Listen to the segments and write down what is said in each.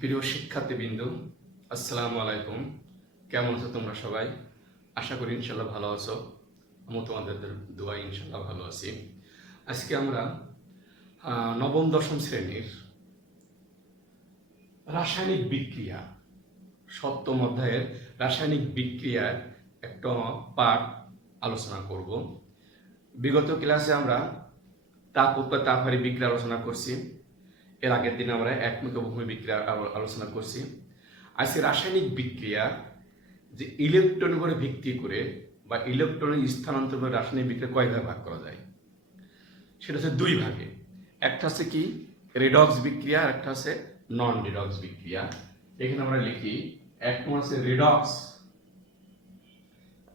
প্রিয় শিক্ষার্থীবৃন্দ, আসসালামু আলাইকুম। কেমন আছো তোমরা সবাই? আশা করি ইনশাল্লাহ ভালো আছো। আমি তোমাদের দোয়ায় ইনশাল্লাহ ভালো আছি। আজকে আমরা নবম দশম শ্রেণীর রাসায়নিক বিক্রিয়া, সপ্তম অধ্যায়ের রাসায়নিক বিক্রিয়ার একটা পাঠ আলোচনা করব। বিগত ক্লাসে আমরা তাপ উৎপাদ তাপহারী বিক্রিয়া আলোচনা করছি। এর আগের দিন আমরা একমুখ বহুমুখী বিক্রিয়া আলোচনা করছি। আজকে রাসায়নিক বিক্রিয়া যে ইলেকট্রনের উপরে ভিত্তি করে বা ইলেকট্রনের স্থানান্তর করে রাসায়নিক বিক্রিয়া কয় ভাগে ভাগ করা যায়, সেটা হচ্ছে দুই ভাগে। একটা হচ্ছে কি রেডক্স বিক্রিয়া, আর একটা হচ্ছে নন রেডক্স বিক্রিয়া। এখানে আমরা লিখি এক নম্বর হচ্ছে রেডক্স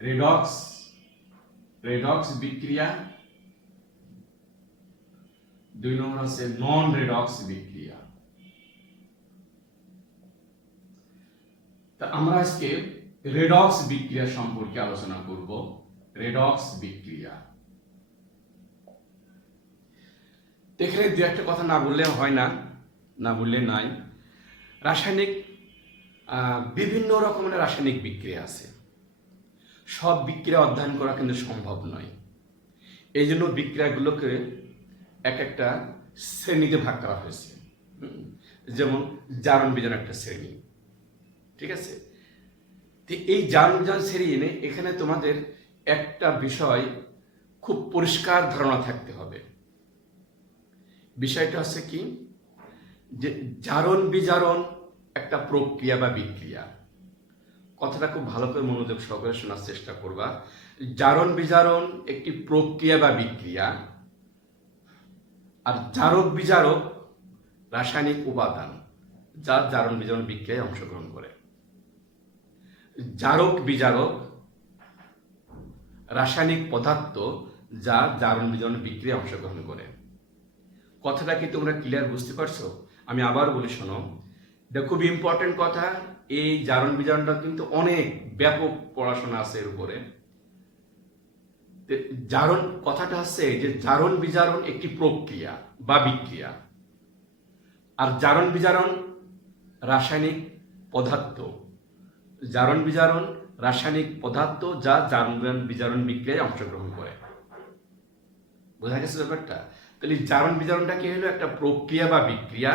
রেডক্স রেডক্স বিক্রিয়া, দুই নম্বর হচ্ছে নন রেডক্স বিক্রিয়া। তা আমরা আজকে রেডক্স বিক্রিয়া সম্পর্কে আলোচনা করব। রেডক্স বিক্রিয়া, এখানে দু একটা কথা না বললে হয় না, না বললে নাই। রাসায়নিক বিভিন্ন রকমের রাসায়নিক বিক্রিয়া আছে। সব বিক্রিয়া অধ্যয়ন করা কিন্তু সম্ভব নয়। এই জন্য বিক্রিয়াগুলোকে এক একটা শ্রেণীতে ভাগ করা হয়েছে। যেমন জারণ বিজারণ একটা শ্রেণী, ঠিক আছে? তো এই জারণ বিজারণ শ্রেণী এনে এখানে তোমাদের একটা বিষয় খুব পরিষ্কার ধারণা থাকতে হবে। বিষয়টা হচ্ছে কি, যে জারণ বিজারণ একটা প্রক্রিয়া বা বিক্রিয়া। কথাটা খুব ভালো করে মনোযোগ সহকারে শোনার চেষ্টা করবা। জারণ বিজারণ একটি প্রক্রিয়া বা বিক্রিয়া, আর জারক বিজারক রাসায়নিক উপাদান যা জারণ বিজারণ বিক্রিয়ায় অংশগ্রহণ করে। জারক বিজারক রাসায়নিক পদার্থ যা জারণ বিজারণ বিক্রিয়ায় অংশগ্রহণ করে। কথাটা কি তোমরা ক্লিয়ার বুঝতে পারছো? আমি আবার বলি, শোনো, এটা খুব ইম্পর্টেন্ট কথা। এই জারণ বিজারণটা কিন্তু অনেক ব্যাপক পড়াশোনা আছে এর উপরে। জারণ কথাটা হচ্ছে যে জারণ বিজারণ একটি প্রক্রিয়া বা বিক্রিয়া, আর জারণ বিজারণ রাসায়নিক পদার্থ। জারণ বিজারণ রাসায়নিক পদার্থ যা জারণ বিজারণ বিক্রিয়ায় অংশগ্রহণ করে। বোঝা গেছে ব্যাপারটা? তাহলে জারণ বিজারণটা কি হলো? একটা প্রক্রিয়া বা বিক্রিয়া।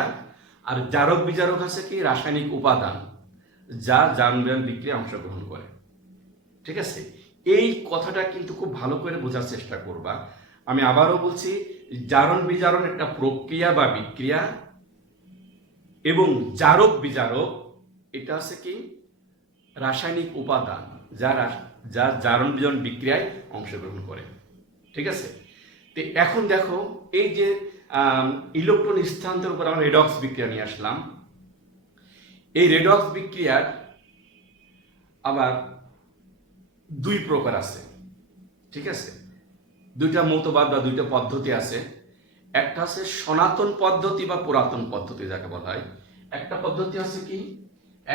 আর জারক বিজারক হচ্ছে কি রাসায়নিক উপাদান যা জারণ বিজারণ বিক্রিয়ায় অংশগ্রহণ করে। ঠিক আছে? এই কথাটা কিন্তু খুব ভালো করে বোঝার চেষ্টা করবা। আমি আবারও বলছি, জারণ বিজারণ একটা প্রক্রিয়া বা বিক্রিয়া, এবং জারক বিজারক এটা হচ্ছে কি রাসায়নিক উপাদান যা জারণ বিজারণ বিক্রিয়ায় অংশগ্রহণ করে। ঠিক আছে? তো এখন দেখো, এই যে ইলেকট্রন স্থানান্তর উপর আমরা রেডক্স বিক্রিয়া নিয়ে আসলাম। এই রেডক্স বিক্রিয়ার আবার দুই প্রকার আছে। ঠিক আছে? দুইটা মতবাদ বা দুইটা পদ্ধতি আছে। একটা আছে সনাতন পদ্ধতি বা পুরাতন পদ্ধতি যাকে বলা হয়। একটা পদ্ধতি আছে কি,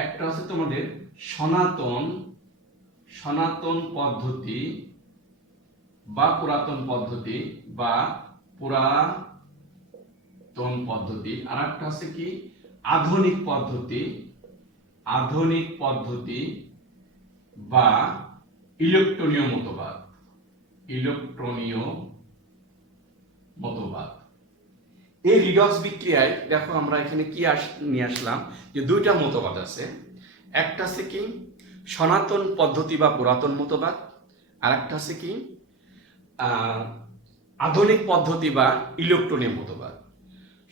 একটা হচ্ছে তোমাদের সনাতন পদ্ধতি বা পুরাতন পদ্ধতি আর একটা আছে কি আধুনিক পদ্ধতি বা ইলেকট্রনীয় মতবাদ। এই রিডক্স বিক্রিয়ায় দেখো আমরা এখানে কি নিয়ে আসলাম, যে দুইটা মতবাদ আছে। একটা আছে কি সনাতন পদ্ধতি বা পুরাতন মতবাদ, আর একটা আছে কি আধুনিক পদ্ধতি বা ইলেকট্রনীয় মতবাদ।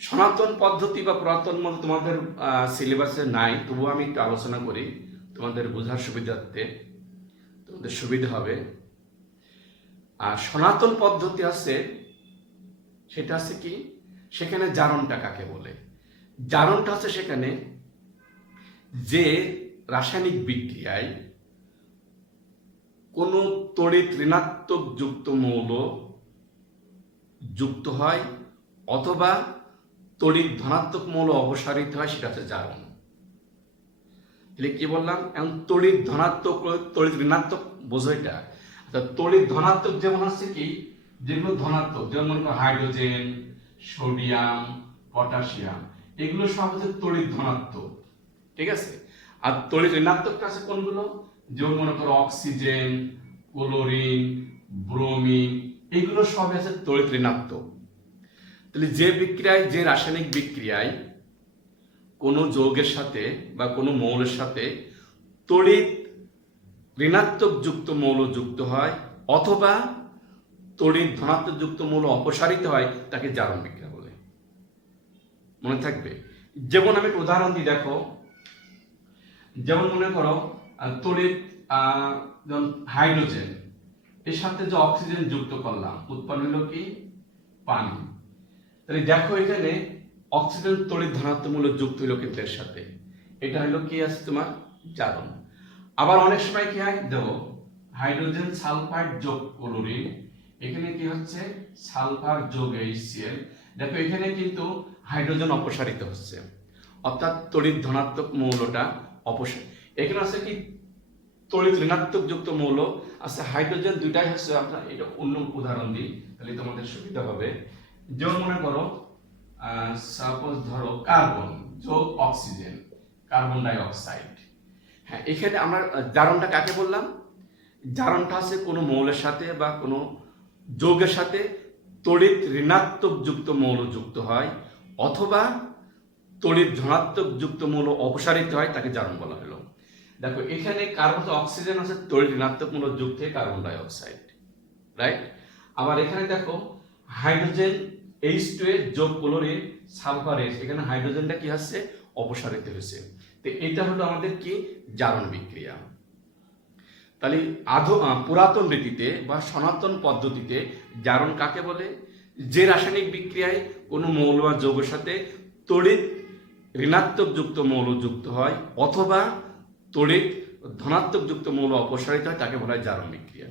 সনাতন পদ্ধতি বা পুরাতন মত তোমাদের সিলেবাসে নাই, তবুও আমি একটু আলোচনা করি তোমাদের বোঝার সুবিধার্থে, তোমাদের সুবিধা হবে। আর সনাতন পদ্ধতি আছে, সেটা আছে কি, সেখানে জারণটা কাকে বলে? জারণটা হচ্ছে সেখানে যে রাসায়নিক বিক্রিয়ায় কোনো তড়িৎ ঋণাত্মক যুক্ত মৌল যুক্ত হয় অথবা তড়িৎ ধনাত্মক মৌল অপসারিত হয়, সেটা হচ্ছে জারণ। তাহলে কি বললাম, এখন তড়িৎ ধনাত্মক তড়িৎ ঋণাত্মক বোঝো এটা। তড়িৎ ধনাত্মক যেমন হচ্ছে কি, যেগুলো ধনাত্মক, যেমন হাইড্রোজেন, সোডিয়াম, পটাশিয়াম, এগুলো সব হচ্ছে তড়িৎ ধনাত্মক। ঠিক আছে। আর তড়িৎ ঋণাত্মকটা আছে কোনগুলো, যেমন মনে করো অক্সিজেন, ক্লোরিন, ব্রোমিন, এগুলো সব আছে তড়িৎ ঋণাত্মক। তাহলে যে বিক্রিয়ায়, যে রাসায়নিক বিক্রিয়ায় কোনো যৌগের সাথে বা কোনো মৌলের সাথে তড়িৎ ঋণাত্মক যুক্ত মৌল যুক্ত হয় অথবা তড়িৎ ধনাত্মক যুক্ত মৌল অপসারিত হয়, তাকে জারণ বিক্রিয়া বলে। মনে থাকবে। যেমন আমি উদাহরণ দিই, দেখো, যেমন মনে করো তড়িৎ যেমন হাইড্রোজেন এর সাথে যে অক্সিজেন যুক্ত করলাম, উৎপন্ন হলো কি পানি। তাহলে দেখো এখানে অক্সিজেন তড়িৎ ধনাত্মক মূলক যুক্ত হলো কিন্তু এর সাথে, এটা হলো কি আছে তোমার জারণ। আবার অনেক সময় কি হয়, দেখো হাইড্রোজেন সালফাইড যোগ ক্লোরিন, এখানে কি হচ্ছে সালফার যোগ HCl, দেখো এখানে কিন্তু হাইড্রোজেন অপসারিত হচ্ছে, অর্থাৎ তড়িৎ ধনাত্মক মৌলটা অপসার। এখানে আছে কি তড়িৎ ঋণাত্মক যুক্ত মৌল আছে হাইড্রোজেন, দুইটাই হচ্ছে। আপনার এটা অন্য উদাহরণ দিই তাহলে তোমাদের সুবিধা হবে। যেমন মনে করো সাপোজ ধরো কার্বন যোগ অক্সিজেন, কার্বন ডাই অক্সাইড। হ্যাঁ, এখানে আমরা জারণটা কাকে বললাম, জারণটা আছে কোনো মৌলের সাথে বা কোনো যৌগের সাথে তড়িৎ ঋণাত্মক যুক্ত মৌল যুক্ত হয় অথবা তড়িৎ ধনাত্মক যুক্ত মৌল অপসারিত হয়, তাকে জারণ বলা হলো। দেখো এখানে কার্বন অক্সিজেন আছে তড়িৎ ঋণাত্মক মূলক যুক্ত কার্বন ডাই অক্সাইড, রাইট। আবার এখানে দেখো হাইড্রোজেন H2 যোগ ক্লোরিন সালফার H, এখানে হাইড্রোজেনটা কি হচ্ছে অপসারিত হয়েছে। তো এটা হলো আমাদের কি জারণ বিক্রিয়া। তাহলে পুরাতন রীতিতে বা সনাতন পদ্ধতিতে জারণ কাকে বলে, যে রাসায়নিক বিক্রিয়ায় কোনো মৌল বা যৌগের সাথে তড়িৎ ঋণাত্মক যুক্ত মৌল যুক্ত হয় অথবা তড়িৎ ধনাত্মক যুক্ত মৌল অপসারিত হয়, তাকে বলা হয় জারণ বিক্রিয়া।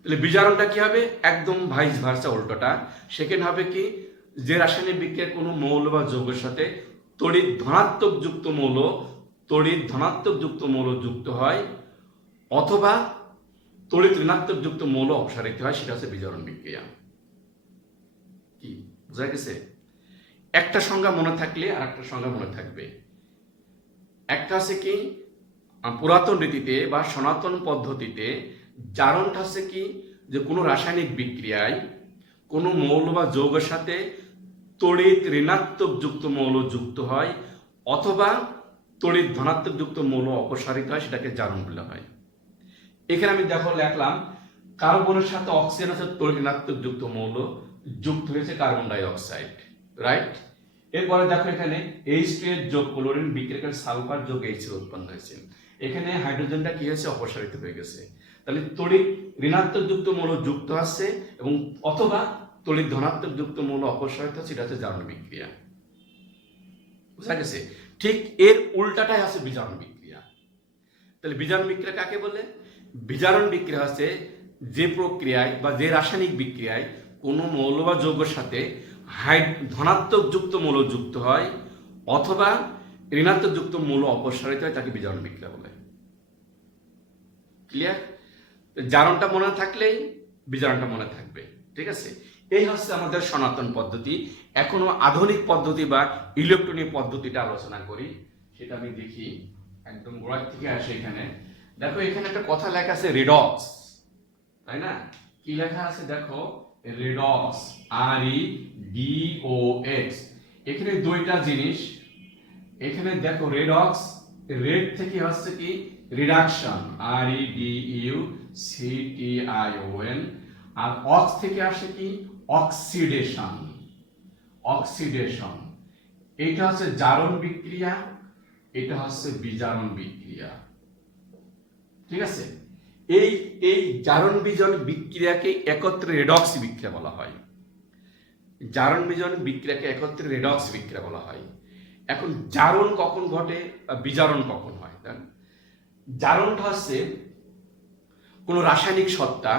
তাহলে বিজারণটা কি হবে, একদম ভাইস ভার্সা, উল্টোটা। সেখানে হবে কি, যে রাসায়নিক বিক্রিয়ায় কোনো মৌল বা যৌগের সাথে তড়িৎ ধনাত্মক যুক্ত মৌল যুক্ত হয় অথবা তড়িৎ ঋণাত্মক যুক্ত মৌল অপসারিত হয়, সেটা হচ্ছে বিজারণ বিক্রিয়া। কি বোঝা গেছে? একটা সংজ্ঞা মনে থাকলে আর একটা সংজ্ঞা মনে থাকবে। একটা আছে কি পুরাতন রীতিতে বা সনাতন পদ্ধতিতে জারণটা আছে কি, যে কোনো রাসায়নিক বিক্রিয়ায় কোনো মৌল বা যৌগের সাথে তড়িৎ ঋণাত্মক যুক্ত মৌল যুক্ত হয় অথবা তড়িৎ ধনাত্মক যুক্ত মৌল অপসারিত হয়, সেটাকে জারণ বলা হয়। এখানে আমি দেখো লিখলাম কার্বনের সাথে অক্সিজেন আছে তড়িৎ ঋণাত্মক যুক্ত মৌল যুক্ত হয়েছে কার্বন ডাই অক্সাইড, রাইট। এরপরে দেখো এখানে H2 যোগ ক্লোরিন বিক্রিয়া সালফার যোগ HCl উৎপন্ন হয়েছে, এখানে হাইড্রোজেনটা কি হয়েছে অপসারিত হয়ে গেছে। তাহলে তড়িৎ ঋণাত্মক যুক্ত মৌল যুক্ত আছে এবং অথবা তড়িৎ ধনাত্মক যুক্ত মৌল অপসারিত হচ্ছে, এটা হচ্ছে জারণ বিক্রিয়া। বুঝা গেছে? ঠিক এর উল্টাটাই আছে বিজারণ বিক্রিয়া। তাহলে বিজারণ বিক্রিয়া কাকে বলে, বিজারণ বিক্রিয়া হচ্ছে যে প্রক্রিয়ায় বা যে রাসায়নিক বিক্রিয়ায় কোনো মৌল বা যৌগের সাথে ধনাত্মক যুক্ত মৌল যুক্ত হয় অথবা ঋণাত্মক যুক্ত মৌল অপসারিত হয়, তাকে বিজারণ বিক্রিয়া বলে। ক্লিয়ার? জারণটা মনে থাকলেই বিজারণটা মনে থাকবে, ঠিক আছে। এই হচ্ছে আমাদের সনাতন পদ্ধতি। এখনো আধুনিক পদ্ধতি বা ইলেকট্রনিক পদ্ধতিটা আলোচনা করি, সেটা আমি দেখি একদম গোড়ার থেকে আসে। এখানে দেখো এখানে একটা কথা লেখা আছে রেডক্স, তাই না? কি লেখা আছে দেখো, রেডক্স, REDOX। এখানে দুইটা জিনিস, এখানে দেখো রেডক্স, রেড থেকে হচ্ছে কি রিডাকশন, REDUCTION, আর অক্স থেকে আসে কি অক্সিডেশন, অক্সিডেশন। এটা হচ্ছে জারণ বিক্রিয়া, এটা হচ্ছে বিজারণ বিক্রিয়া, ঠিক আছে। এই জারণ বিজারণ বিক্রিয়াকে একত্রে রেডক্স বিক্রিয়া বলা হয়। জারণ বিজারণ বিক্রিয়াকে একত্রে রেডক্স বিক্রিয়া বলা হয়। এখন জারণ কখন ঘটে বা বিজারণ কখন হয়? জারণটা হচ্ছে কোনো রাসায়নিক সত্তা,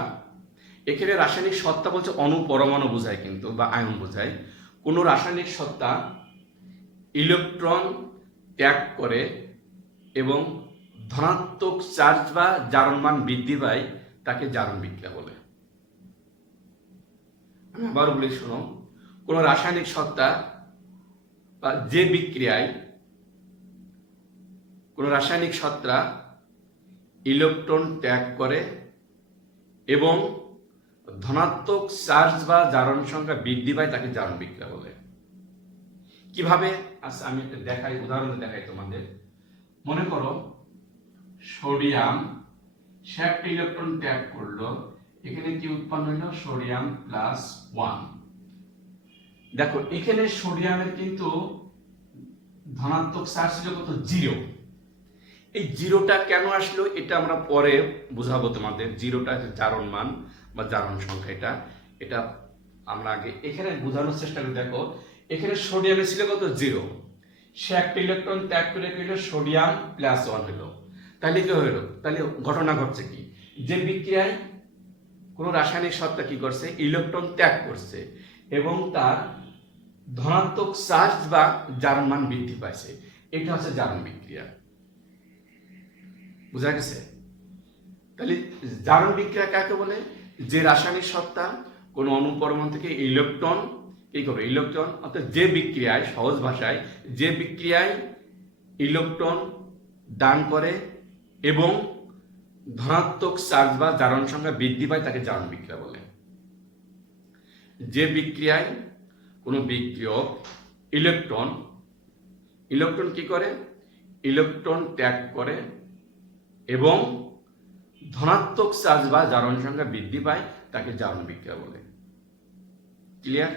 এখানে রাসায়নিক সত্তা বলছে অণু পরমাণু বোঝায় কিন্তু, বা আয়ন বোঝায়। কোনো রাসায়নিক সত্তা ইলেকট্রন ত্যাগ করে এবং ধনাত্মক চার্জ বা জারণমান বৃদ্ধি পায়, তাকে জারণ বিক্রিয়া বলে। আমি আবার বলি শোনো, কোনো রাসায়নিক সত্তা বা যে বিক্রিয়ায় কোনো রাসায়নিক সত্তা ইলেকট্রন ত্যাগ করে এবং ধনাত্মক চার্জ বা জারণ সংখ্যা বৃদ্ধি পায় তাকে জারণ বিক্রিয়া বলে। কিভাবে? আচ্ছা আমি একটা দেখাই, উদাহরণ দেখাই তোমাদের। মনে করো সোডিয়াম সে একটা ইলেকট্রন ত্যাগ করলো, এখানে কি উৎপন্ন হইল? সোডিয়াম +1। দেখো এখানে সোডিয়ামের কিন্তু ধনাত্মক চার্জ ছিল কত? 0। এই 0টা কেন আসলো এটা আমরা পরে বুঝাবো তোমাদের। 0টা জারণ মান বা জারণ সংখ্যা, এটা আমরা আগে এখানে বোঝানোর চেষ্টা করি। দেখো এখানে সোডিয়ামে ছিল কত? 0। সে একটা ইলেকট্রন ত্যাগ করে হইল সোডিয়াম +1 হলো। তাহলে কি হইল? তাহলে ঘটনা ঘটছে কি, যে বিক্রিয়ায় কোনো রাসায়নিক সত্তা কি করছে? ইলেকট্রন ত্যাগ করছে এবং তার ধনাত্মক চার্জ বা জারণ মান বৃদ্ধি পাইছে, এটা হচ্ছে জারণ বিক্রিয়া। বুঝা গেছে? তাহলে জারণ বিক্রিয়া কাকে বলে? যে রাসায়নিক সত্তা কোনো অণু পরমাণু থেকে ইলেকট্রন কি করবে? ইলেকট্রন, অর্থাৎ যে বিক্রিয়ায়, সহজ ভাষায় যে বিক্রিয়ায় ইলেকট্রন দান করে এবং ধনাত্মক চার্জ বা জারণ সংখ্যা বৃদ্ধি পায় তাকে জারণ বিক্রিয়া বলে। যে বিক্রিয়ায় কোনো বিক্রিয়ক ইলেকট্রন কি করে? ইলেকট্রন ত্যাগ করে এবং ধনাত্মক চার্জ বা জারণ সংখ্যা বৃদ্ধি পায় তাকে জারণ বিক্রিয়া বলে। ক্লিয়ার?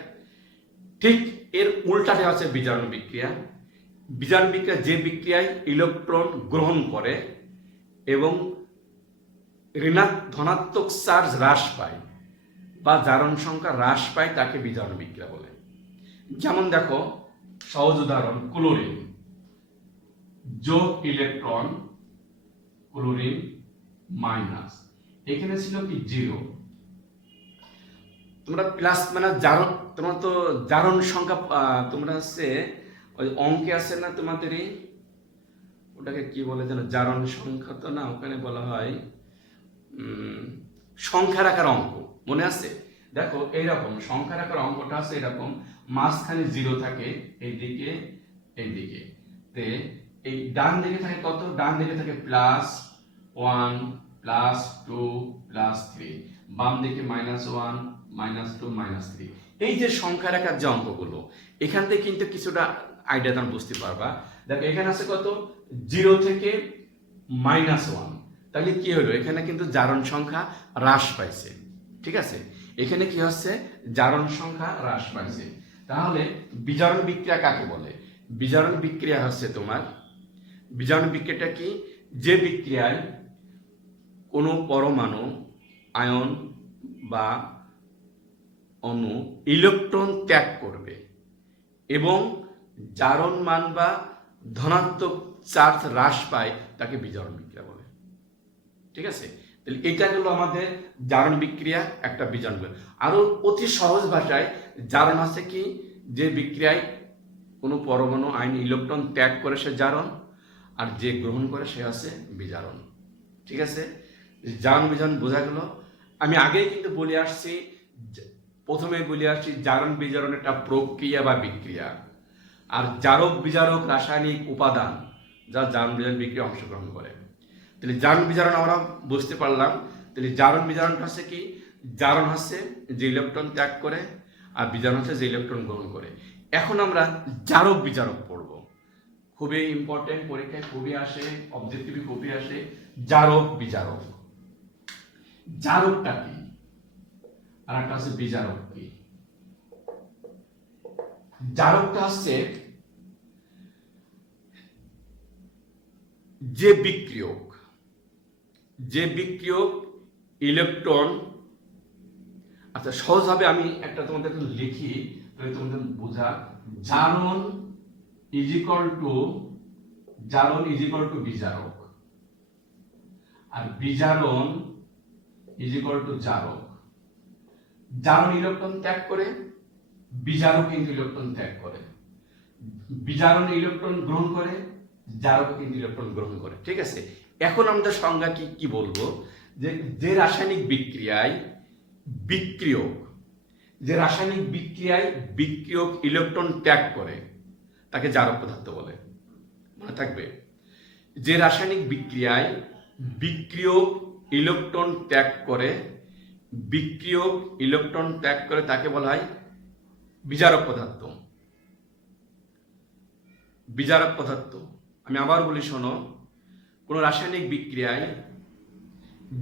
ঠিক এর উল্টাটা হচ্ছে বিজারণ বিক্রিয়া। বিজারণ বিক্রিয়া যে বিক্রিয়ায় ইলেকট্রন গ্রহণ করে এবং ধনাত্মক চার্জ হ্রাস পায় বা জারণ সংখ্যা হ্রাস পায় তাকে বিজারণ বিক্রিয়া বলে। যেমন দেখো সহজ উদাহরণ, ক্লোরিন। যোগ ইলেকট্রন ক্লোরিন মাইনাস, এখানে ছিল কি? 0। তোমরা প্লাস মানে জারণ, তোমরা তো জারণ সংখ্যা তোমরা হচ্ছে ওই অঙ্কে আছে না তোমাদেরই, ওটাকে কি বলে যেন? জারণ সংখ্যা তো না, ওখানে বলা হয় সংখ্যা রাখার অঙ্ক, মনে আছে? দেখো এইরকম সংখ্যা রাখার অঙ্কটা আছে এরকম, মাঝখানে 0 থাকে এইদিকে এইদিকে, তে এই ডান দিকে থাকে কত? ডান দিকে থাকে +1 +2 +3, বাম দিকে -1 -2 -3। এই যে সংখ্যা রাখার যে অঙ্কগুলো, এখান থেকে কিন্তু কিছুটা আইডিয়া তোমরা বুঝতে পারবা। দেখো এখানে আছে কত? 0 থেকে -1। তাহলে কি হলো? এখানে কিন্তু জারণ সংখ্যা হ্রাস পাইছে। ঠিক আছে, এখানে কি হচ্ছে? জারণ সংখ্যা হ্রাস পাইছে। তাহলে বিজারণ বিক্রিয়া কাকে বলে? বিজারণ বিক্রিয়া হচ্ছে তোমার, বিজারণ বিক্রিয়াটা কি? যে বিক্রিয়ায় কোনো পরমাণু, আয়ন বা অণু ইলেকট্রন ত্যাগ করবে এবং জারণ মান বা ধনাত্মক চার্জ হ্রাস পায় তাকে বিজারণ বিক্রিয়া বলে। ঠিক আছে, তাহলে এটা হলো আমাদের জারণ বিক্রিয়া, একটা বিজারণ বিক্রিয়া। আরো অতি সহজ ভাষায় জারণ আছে কি? যে বিক্রিয়ায় কোনো পরমাণু আয়ন ইলেকট্রন ত্যাগ করে সে জারণ, আর যে গ্রহণ করে সে আছে বিজারণ। ঠিক আছে, জারণ বিজারণ বোঝা গেল। আমি আগেই কিন্তু বলে আসছি, প্রথমে বলে আসছি জারণ বিজারণ একটা প্রক্রিয়া বা বিক্রিয়া, আর জারক বিজারক রাসায়নিক উপাদান যা জারণ বিজারণ বিক্রিয়া অংশগ্রহণ করে। তাহলে জারণ বিজারণ আমরা বুঝতে পারলাম। তাহলে জারণ বিজারণটা হচ্ছে কি? জারণ হচ্ছে যে ইলেকট্রন ত্যাগ করে, আর বিজারণ হচ্ছে যে ইলেকট্রন গ্রহণ করে। এখন আমরা জারক বিজারক পড়ব, খুবই ইম্পর্টেন্ট, পরীক্ষায় খুবই আসে, অবজেক্টিভে খুবই আসে। জারক বিজারক, জারকটা কি আর একটা হচ্ছে বিজারক কি? জারকটা হচ্ছে যে বিক্রিয়ক ইলেকট্রন, আচ্ছা সহজভাবে আমি একটা তোমাদের লিখি তাহলে তোমাদের বোঝা। জারণ ইজ ইকুয়াল টু বিজারক, আর বিজারণ ইজ ইকুয়াল টু জারক। জারণ ইলেকট্রন ত্যাগ করে, বিজারক কিন্তু ইলেকট্রন ত্যাগ করে। বিজারণ ইলেকট্রন গ্রহণ করে, জারক কিন্তু ইলেকট্রন গ্রহণ করে। ঠিক আছে, এখন আমরা সংজ্ঞা কি বলবো? যে রাসায়নিক বিক্রিয়ায় বিক্রিয়ক ইলেকট্রন ত্যাগ করে তাকে জারক পদার্থ বলে। মনে থাকবে, যে রাসায়নিক বিক্রিয়ায় বিক্রিয়ক ইলেকট্রন ত্যাগ করে, বিক্রিয়ক ইলেকট্রন ত্যাগ করে তাকে বলা হয় বিজারক পদার্থ। বিজারক পদার্থ, আমি আবার বলি শোনো, কোন রাসায়নিক বিক্রিয়ায়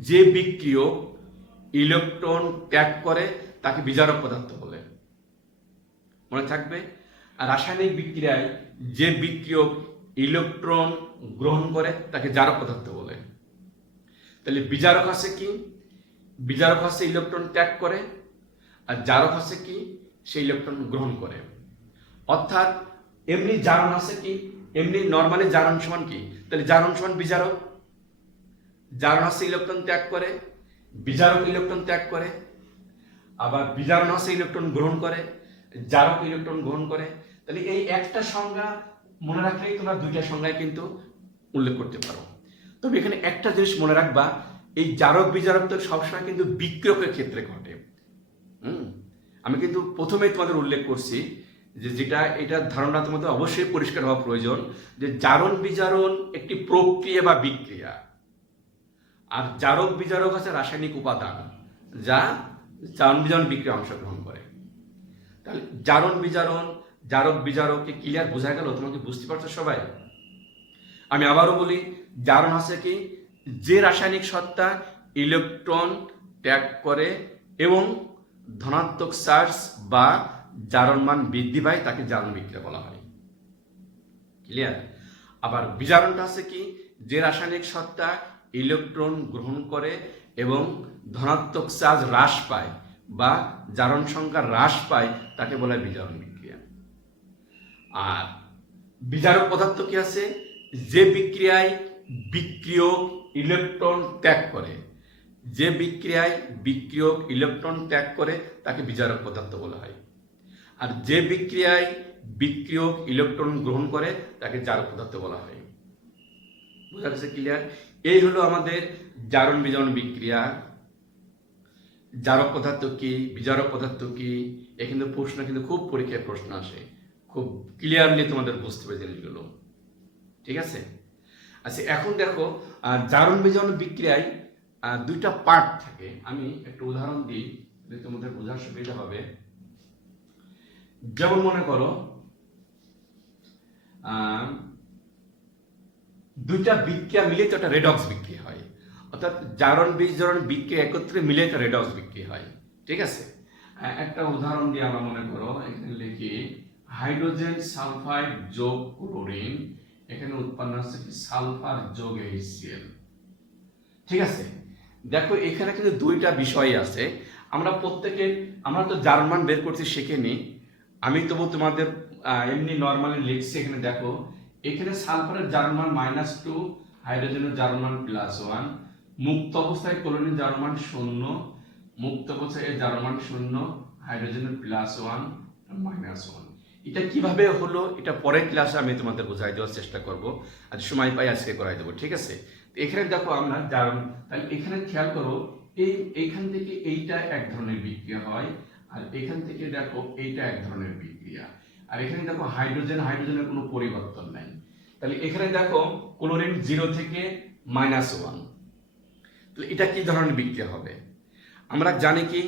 যে বিক্রিয়ক ইলেকট্রন ত্যাগ করে তাকে বিজারক পদার্থ বলে, মনে থাকবে। আর রাসায়নিক বিক্রিয়ায় যে বিক্রিয়ক ইলেকট্রন গ্রহণ করে তাকে জারক পদার্থ বলে। তাহলে বিজারক আছে কি? বিজারক আছে ইলেকট্রন ত্যাগ করে, আর জারক আছে কি? সে ইলেকট্রন গ্রহণ করে। অর্থাৎ এমনি জারণ আছে কি? এমনি নর্মালি জারণ সমান কি? তাহলে জারণ সমান বিজারক। জারণ আছে ইলেকট্রন ত্যাগ করে, বিজারক ইলেকট্রন ত্যাগ করে, আবার বিজারণ আছে ইলেকট্রন গ্রহণ করে, জারক ইলেকট্রন গ্রহণ করে। তাহলে এই একটা সংজ্ঞা মনে রাখলেই তোমরা দুইটা সংজ্ঞায় কিন্তু উল্লেখ করতে পারো। তবে এখানে একটা জিনিস মনে রাখবা, এই জারক বিজারক তো সবসময় কিন্তু বিক্রিয়কের ক্ষেত্রে ঘটে। আমি কিন্তু প্রথমেই তোমাদের উল্লেখ করছি যে যেটা এটার ধারণা তোমাদের অবশ্যই পরিষ্কার হওয়া প্রয়োজন, যে জারণ বিজারণ একটি প্রক্রিয়া বা বিক্রিয়া, আর জারক বিজারক আছে রাসায়নিক উপাদান যা জারণ বিজারণ বিক্রিয়া অংশগ্রহণ করে। তাহলে জারণ বিজারণ, জারক বিজারককে ক্লিয়ার বোঝা গেল? তোমাকে বুঝতে পারছো সবাই? আমি আবারও বলি, জারণ আছে কি? যে রাসায়নিক সত্তা ইলেকট্রন ত্যাগ করে এবং ধনাত্মক চার্জ বা জারণ মান বৃদ্ধি পায় তাকে জারণ বিক্রিয়া বলা হয়। ক্লিয়ার? আবার বিজারণটা আছে কি? যে রাসায়নিক সত্তা ইলেকট্রন গ্রহণ করে এবং ধনাত্মক চার্জ হ্রাস পায় বা জারণ সংখ্যা হ্রাস পায় তাকে বলা হয় বিজারণ বিক্রিয়া। আর বিজারক পদার্থ কি আছে? যে বিক্রিয়ায় বিক্রিয়ক ইলেকট্রন ত্যাগ করে, যে বিক্রিয়ায় বিক্রিয়ক ইলেকট্রন ত্যাগ করে তাকে বিজারক পদার্থ বলা হয়। আর যে বিক্রিয়ায় বিক্রিয়ক ইলেকট্রন গ্রহণ করে তাকে জারক পদার্থ বলা হয়। বোঝা গেছে? ক্লিয়ার? এই হলো আমাদের জারণ বিজারণ বিক্রিয়া। জারক পদার্থ কি, বিজারক পদার্থ কি, এখানে প্রশ্ন কিন্তু খুব পরীক্ষায় প্রশ্ন আসে, খুব ক্লিয়ারলি তোমাদের বুঝতে হবে জিনিসগুলো। ঠিক আছে? আচ্ছা, এখন দেখো জারণ বিজারণ বিক্রিয়ায় দুইটা পার্ট থাকে। আমি একটা উদাহরণ দিই, তোমাদের বোঝার সুবিধা হবে। যেমন মনে করো দুইটা বিক্রিয়া মিলে তো একটা রেডক্স বিক্রিয়া হয়, অর্থাৎ জারণ বিজারণ বিক্রিয়া একত্রে মিলে একটা রেডক্স বিক্রিয়া হয়। ঠিক আছে? একটা উদাহরণ দিয়ে আমরা মনে করো এখানে লিখি হাইড্রোজেন সালফাইড যোগ ক্লোরিন, এখানে উৎপন্ন হচ্ছে কি সালফার যোগ HCl। ঠিক আছে? দেখো এখানে কিন্তু দুইটা বিষয় আছে। আমরা প্রত্যেকে আমরা তো জারণ মান বের করতে শিখিনি, আমি তবু তোমাদের এমনি নর্মালি লিখছি। এখানে দেখো, এখানে সালফারের জারণ মান -2, হাইড্রোজেনের জারণ মান +1, মুক্ত অবস্থায় ক্লোরিনের জারণ মান 0, মুক্ত অবস্থায় এর জারণ মান 0, হাইড্রোজেনের +1 -1। এটা কিভাবে হলো এটা পরের ক্লাসে আমি তোমাদের বোঝাই দেওয়ার চেষ্টা করব, আজ সময় পাই আজকে করাই দেবো। ঠিক আছে? এখানে দেখো আমরা জারণ, তাহলে এখানে খেয়াল করো এইখান থেকে এইটা এক ধরনের বিক্রিয়া হয়, আর এখান থেকে দেখো এইটা এক ধরনের বিক্রিয়া, আর এখানে দেখো হাইড্রোজেনের কোনো পরিবর্তন নাই। তাহলে এখানে দেখো ক্লোরিন 0 থেকে -1, তাহলে এটা কি ধরনের বিক্রিয়া হবে? আমরা জানি কি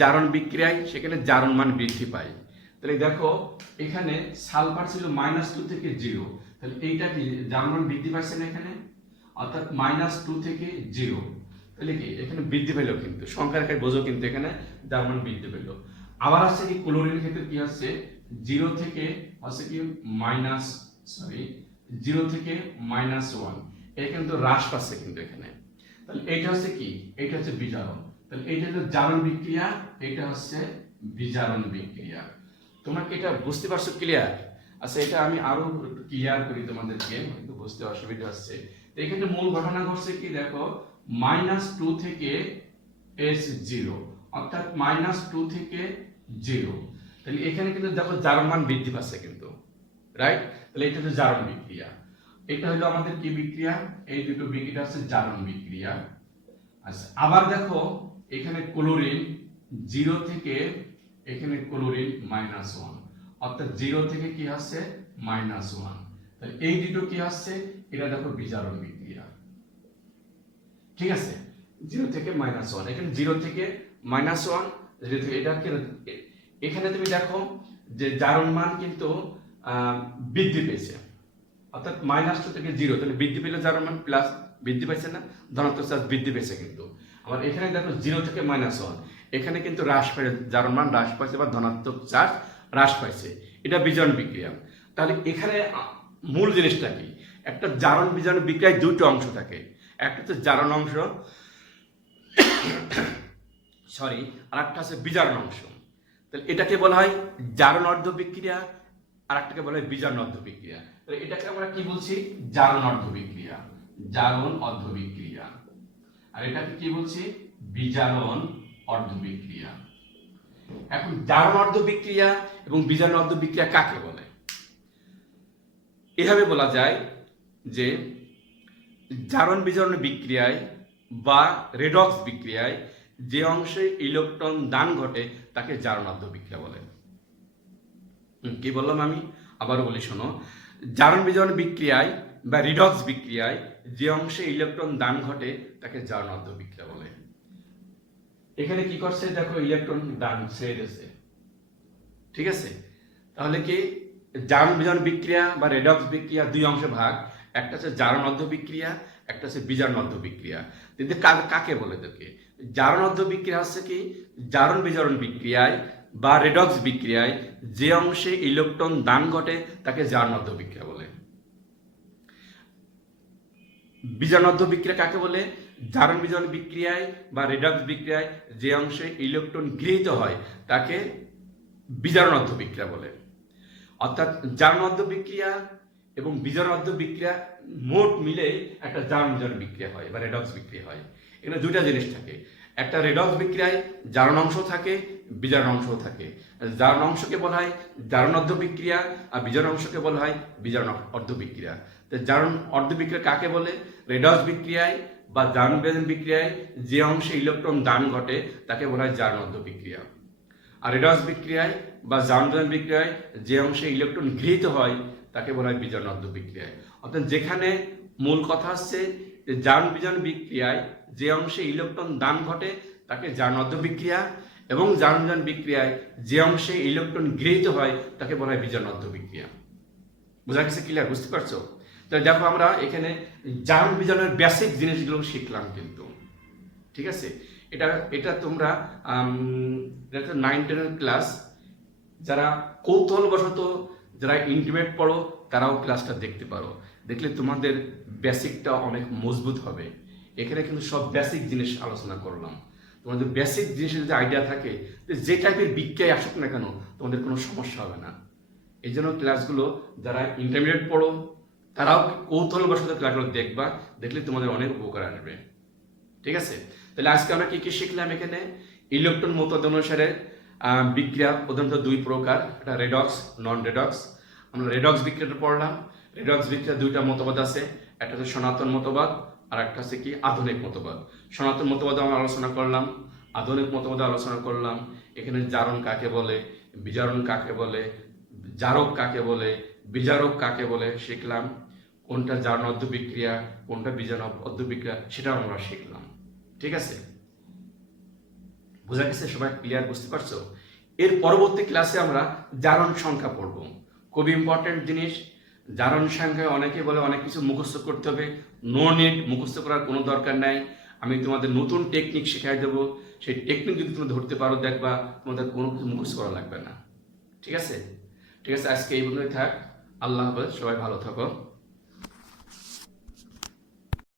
জারণ বিক্রিয়ায় সেখানে জারণ মান বৃদ্ধি পায়। তাহলে দেখো এখানে সালফার ছিল -2 থেকে 0, তাহলে এইটা কি জারণ মান বৃদ্ধি পাচ্ছে না এখানে, অর্থাৎ -2 থেকে 0, তাহলে কি এখানে বৃদ্ধি পেল, কিন্তু সংখ্যার আকারে বোঝো কিন্তু এখানে জারণ মান বৃদ্ধি পেল। আবার আছে কি ক্লোরিনের ক্ষেত্রে কি আছে 0 থেকে আছে কি -0 থেকে -1, এটা কিন্তু হ্রাস পাচ্ছে কিন্তু এখানে। তাহলে এইটা হচ্ছে কি, এইটা হচ্ছে বিজারণ। তাহলে এইটা হচ্ছে জারণ বিক্রিয়া, এটা হচ্ছে বিজারণ বিক্রিয়া। তোমরা কি এটা বুঝতে পারছো? ক্লিয়ার? আচ্ছা, এটা আমি আরো ক্লিয়ার করি তোমাদেরকে, একটু বুঝতে অসুবিধা হচ্ছে। তো এখানে মূল ঘটনা ঘটছে কি দেখো, -2 থেকে S0, অর্থাৎ -2 থেকে 0। তাহলে এখানে কিন্তু দেখো জারণ মান বৃদ্ধি পাচ্ছে কিন্তু, রাইট? তাহলে এটা হচ্ছে জারণ বিক্রিয়া। এটা হলো আমাদের কি বিক্রিয়া? এই দুটো বিক্রিয়া হচ্ছে জারণ বিক্রিয়া। আচ্ছা, আবার দেখো এখানে ক্লোরিন 0 থেকে এখানে ক্লোরিন -1, অর্থাৎ 0 থেকে কি আসছে -1। তাহলে এই দুটো কি আসছে, এটা দেখো বিজারণ বিক্রিয়া। ঠিক আছে, 0 থেকে -1, এখানে 0 থেকে -1, 0 থেকে এটা এখানে তুমি দেখো যে জারণ মান কিন্তু বৃদ্ধি পেয়েছে, অর্থাৎ -2 থেকে 0, তাহলে বৃদ্ধি পেলে জারণ মান প্লাস বৃদ্ধি পাইছে না, ধনাত্মক চার্জ বৃদ্ধি পেয়েছে। কিন্তু আবার এখানে দেখো 0 থেকে -1, এখানে কিন্তু হ্রাস পাইছে, জারণ মান হ্রাস পাইছে বা ধনাত্মক চার্জ হ্রাস পাইছে, এটা বিজারণ বিক্রিয়া। তাহলে এখানে মূল জিনিসটা কি, একটা জারণ বিজারণ বিক্রিয়ায় দুটো অংশ থাকে, একটা হচ্ছে জারণ অংশ আর একটা হচ্ছে বিজারণ অংশ। তাহলে এটাকে বলা হয় জারণ অর্ধ বিক্রিয়া, আর একটাকে বলা হয় বিজারণ অর্ধ বিক্রিয়া। তাহলে এটাকে আমরা কি বলছি, জারণ অর্ধ বিক্রিয়া, জারণ অর্ধ বিক্রিয়া, আর এটাকে কি বলছি, বিজারণ অর্ধ বিক্রিয়া। এখন জারণ অর্ধ বিক্রিয়া এবং বিজারণ অর্ধ বিক্রিয়া কাকে বলে? এভাবে বলা যায় যে জারণ বিজারণ বিক্রিয়ায় বা রেডক্স বিক্রিয়ায় যে অংশে ইলেকট্রন দান ঘটে তাকে জারণ অর্ধ বিক্রিয়া বলে। কি বললাম আমি, আবারও বলি শোনো, জারণ বিজারণ বিক্রিয়ায় বা রিডক্স বিক্রিয়ায় যে অংশে ইলেকট্রন দান ঘটে তাকে জারণ অর্ধ বিক্রিয়া বলে। এখানে কি করছে দেখো, ইলেকট্রন দান ছেড়ে দিয়েছে। ঠিক আছে, তাহলে কি জারণ বিজারণ বিক্রিয়া বা রেডক্স বিক্রিয়া দুই অংশে ভাগ, একটা হচ্ছে জারণ অর্ধ বিক্রিয়া, একটা হচ্ছে বিজারণ অর্ধ বিক্রিয়া। কিন্তু কাকে বলে দেখে, জারণ অর্ধ বিক্রিয়া হচ্ছে কি, জারণ বিজারণ বিক্রিয়ায় বা রেডক্স বিক্রিয়ায় যে অংশে ইলেকট্রন দান ঘটে তাকে জারণ অর্ধ বিক্রিয়া বলে। বিজারণ অর্ধ বিক্রিয়া কাকে বলে, জারণ বিজারণ বিক্রিয়ায় বা রেডক্স বিক্রিয়ায় যে অংশে ইলেকট্রন গৃহীত হয় তাকে বিজারণ অর্ধ বিক্রিয়া বলে। অর্থাৎ জারণ অর্ধ বিক্রিয়া এবং বিজারণ অর্ধ বিক্রিয়া মোট মিলে একটা জারণ বিজারণ বিক্রিয়া হয় বা রেডক্স বিক্রিয়া হয়। এখানে দুইটা জিনিস থাকে, একটা রেডক্স বিক্রিয়ায় জারণ অংশ থাকে, বিজারণ অংশ থাকে। জারণ অংশকে বলা হয় জারণ অর্ধ বিক্রিয়া, আর বিজারণ অংশকে বলা হয় বিজারণ অর্ধ বিক্রিয়া। তো জারণ অর্ধ বিক্রিয়া কাকে বলে, রেডক্স বিক্রিয়ায় বা জারণ বিজারণ বিক্রিয়ায় যে অংশে ইলেকট্রন দান ঘটে তাকে বলা হয় জারণ অর্ধ বিক্রিয়া, আর রেডক্স বিক্রিয়ায় বা জারণ বিজারণ বিক্রিয়ায় যে অংশে ইলেকট্রন গৃহীত হয় তাকে বলা হয় বিজারণ অর্ধ বিক্রিয়ায়। অর্থাৎ যেখানে মূল কথা হচ্ছে যে জারণ বিজারণ বিক্রিয়ায় যে অংশে ইলেকট্রন দান ঘটে তাকে জারণ অর্ধ বিক্রিয়া, এবং জারণ বিজারণ বিক্রিয়ায় যে অংশে ইলেকট্রন গৃহীত হয় তাকে বলা হয় বিজারণ অর্ধ বিক্রিয়া। বোঝা গেছে, ক্লিয়ার, বুঝতে পারছো? তাহলে দেখো আমরা এখানে জারণ বিজারণের বেসিক জিনিসগুলো শিখলাম কিন্তু। ঠিক আছে, এটা তোমরা 9-10 ক্লাস যারা কৌতূহলবশত যারা ইন্টিমেট পড়ো তারাও ক্লাসটা দেখতে পারো, দেখলে তোমাদের বেসিকটা অনেক মজবুত হবে। এখানে কিন্তু সব বেসিক জিনিস আলোচনা করলাম। তোমাদের বেসিক জিনিসের যদি আইডিয়া থাকে, যে টাইপের বিক্রিয়ায় আসুক না কেন তোমাদের কোনো সমস্যা হবে না। এই জন্য ক্লাসগুলো যারা ইন্টারমিডিয়েট পড়ো তারাও কৌতূহলবশত ক্লাসগুলো দেখবা, দেখলে তোমাদের অনেক উপকার আসবে। ঠিক আছে, তাহলে আজকে আমরা কি কি শিখলাম এখানে, ইলেকট্রন মতবাদ অনুসারে বিক্রিয়া প্রধানত দুই প্রকার, একটা রেডক্স, নন রেডক্স। আমরা রেডক্স বিক্রিয়াটা পড়লাম। রেডক্স বিক্রিয়া দুইটা মতবাদ আছে, একটা হচ্ছে সনাতন মতবাদ আর একটা হচ্ছে কি আধুনিক মতবাদ। সনাতন মতবাদ আমরা আলোচনা করলাম, আধুনিক মতবাদ আলোচনা করলাম। এখানে জারণ কাকে বলে, বিজারণ কাকে বলে, জারক কাকে বলে, বিজারক কাকে বলে শিখলাম। কোনটা জারণ অর্ধ বিক্রিয়া, কোনটা বিজারণ অর্ধ বিক্রিয়া সেটাও আমরা শিখলাম। ঠিক আছে, বোঝা গেছে? সবাই ক্লিয়ার, বুঝতে পারছো? এর পরবর্তী ক্লাসে আমরা জারণ সংখ্যা পড়ব, খুবই ইম্পর্টেন্ট জিনিস। জারণ সংখ্যায় অনেকে বলে অনেক কিছু মুখস্থ করতে হবে, নো নিড, মুখস্থ করার কোনো দরকার নাই। আমি তোমাদের নতুন টেকনিক শেখাই দেবো, সেই টেকনিক যদি তুমি ধরতে পারো দেখবা তোমাদের কোনো কিছু মুখস্থ করা লাগবে না। ঠিক আছে, ঠিক আছে, আজকে এই পর্যন্তই থাক। আল্লাহ হাফেজ, সবাই ভালো থাকো।